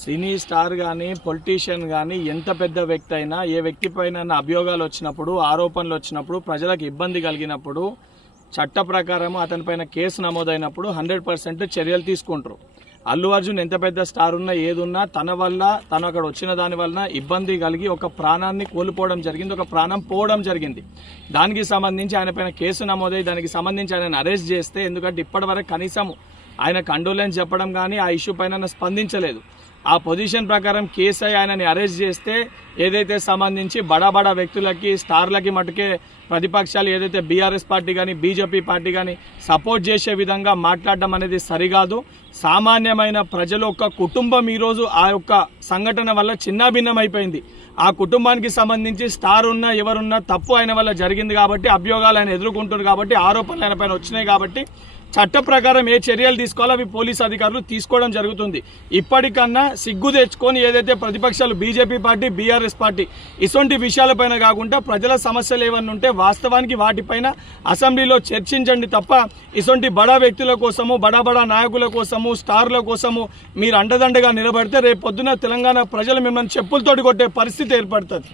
Cine star కానీ politician కానీ ఎంత పెద్ద వ్యక్తి అయినా ఏ వ్యక్తి పైన అభియోగాలు వచ్చినప్పుడు ఆరోపణలు వచ్చినప్పుడు ప్రజలకు ఇబ్బంది కలిగినప్పుడు చట్ట ప్రకారం అతనిపైన కేసు నమోదైనప్పుడు 100% చర్యలు తీసుకుంటారు. అల్లు అర్జున్ ఎంత పెద్ద స్టార్ ఉన్నా ఏదున్నా తన వల్ల తను అక్కడ వచ్చిన దాని వలన ఇబ్బంది కలిగి ఒక ప్రాణాన్ని కోల్పోవడం జరిగింది, ఒక ప్రాణం పోవడం జరిగింది. దానికి సంబంధించి ఆయన పైన కేసు నమోదై దానికి సంబంధించి ఆయన అరెస్ట్ చేస్తే, ఎందుకంటే ఇప్పటివరకు కనీసం ఆయన కండోలెన్స్ చెప్పడం కానీ ఆ ఇష్యూ పైన స్పందించలేదు. ఆ పొజిషన్ ప్రకారం కేసు ఆయనని అరెస్ట్ చేస్తే ఏదైతే సంబంధించి బడా వ్యక్తులకి స్టార్లకి మటుకే ప్రతిపక్షాలు ఏదైతే బీఆర్ఎస్ పార్టీ కానీ బీజేపీ పార్టీ కానీ సపోర్ట్ చేసే విధంగా మాట్లాడడం అనేది సరికాదు. సామాన్యమైన ప్రజల యొక్క కుటుంబం ఈరోజు ఆ యొక్క సంఘటన వల్ల చిన్నాభిన్నమైపోయింది. ఆ కుటుంబానికి సంబంధించి స్టార్ ఉన్నా ఎవరున్నా తప్పు ఆయన వల్ల జరిగింది కాబట్టి అభియోగాలు ఆయన ఎదుర్కొంటున్నారు కాబట్టి ఆరోపణలు ఆయన పైన వచ్చినాయి కాబట్టి చట్ట ప్రకారం ఏ చర్యలు తీసుకోవాలో అవి పోలీసు అధికారులు తీసుకోవడం జరుగుతుంది. ఇప్పటికన్నా సిగ్గు తెచ్చుకొని ఏదైతే ప్రతిపక్షాలు బీజేపీ పార్టీ బీఆర్ఎస్ పార్టీ ఇటువంటి విషయాలపైన కాకుండా ప్రజల సమస్యలు ఏమన్నా ఉంటే వాస్తవానికి వాటిపైన అసెంబ్లీలో చర్చించండి తప్ప ఇటువంటి బడా వ్యక్తుల కోసము బడా నాయకుల కోసము స్టార్ల కోసము మీరు అండదండగా నిలబడితే రేపు పొద్దున తెలంగాణ ప్రజలు మిమ్మల్ని చెప్పులతోటి కొట్టే పరిస్థితి ఏర్పడుతుంది.